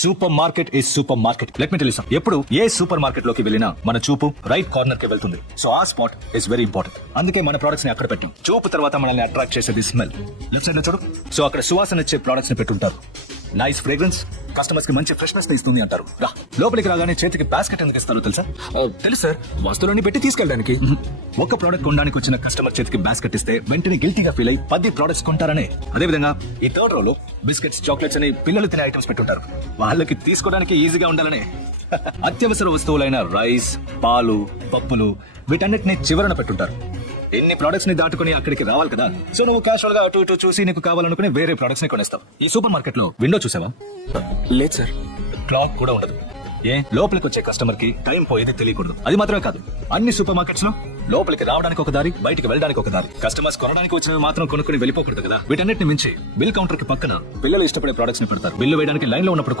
Super market is super market. Let me tell you some. ఎప్పుడు ఏ super market లోకి వెళ్ళినా మన చూపు రైట్ కార్నర్ కి వెళ్తుంది. సో ఆ స్పాట్ ఇస్ వెరీ ఇంపార్టెంట్. అందుకే మన ప్రొడక్ట్స్ ని అక్కడ పెట్టాం. చూపు తర్వాత మనల్ని అట్రాక్ట్ చేసేది స్మెల్. లెఫ్ట్ సైడ్ లో చూడు. సో అక్కడ సువాసన ఇచ్చే ప్రొడక్ట్స్ ని పెట్టుంటారు. నైస్ ఫ్రేగ్రెన్స్ కస్టమర్స్ కి మంచి ఫ్రెష్నెస్ ని ఇస్తుంది అంటారు. రా, లోపలికి రాగానే చేతికి బాస్కెట్ ఎందుకు ఇస్తారో తెలుసా? తెలుసు సార్, వస్తువులన్నీ పెట్టి తీసుకెళ్ళడానికి. ఒక ప్రోడక్ట్ కొనడానికి వచ్చిన కస్టమర్ చేతికి బాస్కెట్ ఇస్తే వెంటనే గిల్టీగా ఫీల్ అయి 10 ప్రొడక్ట్స్ కొంటారనే. అదే విధంగా ఈ థర్డ్ రోలో బిస్కెట్స్, చాక్లెట్స్ అని పిల్లలు తినే ఐటమ్స్ పెట్టుంటారు. వాళ్ళకి తీసుకోవడానికి ఈజీగా ఉండాలనే. అత్యవసర వస్తువులైన రైస్, పాలు, పప్పులు వీటన్నిటిని చివరన పెట్టుంటారు. ఎన్ని ప్రొడక్ట్స్ ని దాటుకుని అక్కడికి రావాలి కదా. సో నువ్వు క్యాషువల్ గా అటు ఇటు చూసి నీకు కావాలనుకుని వేరే ప్రొడక్ట్స్ ని కొనేస్తావు. ఈ సూపర్ మార్కెట్ లో విండో చూసావా? లేదు సార్. క్లాక్ కూడా ఉండదు. ఏ లోపలికి వచ్చే కస్టమర్ కి టైం పోయేది తెలియకూడదు. అది మాత్రమే కాదు, అన్ని సూపర్ మార్కెట్స్ లో లోపలికి రావడానికి ఒక దారి, బయటికి వెళ్ళడానికి ఒక దారి. కస్టమర్స్ కొనడానికి వచ్చినవి మాత్రం కొనుక్కుని వెళ్ళిపోకూడదు కదా. వీటన్నిటిని మించి బిల్ కౌంటర్ కి పక్కన పిల్లలు ఇష్టపడే ప్రొడక్ట్స్ ని పెడతారు. బిల్లు వేయడానికి లైన్ లో ఉన్నప్పుడు కూడా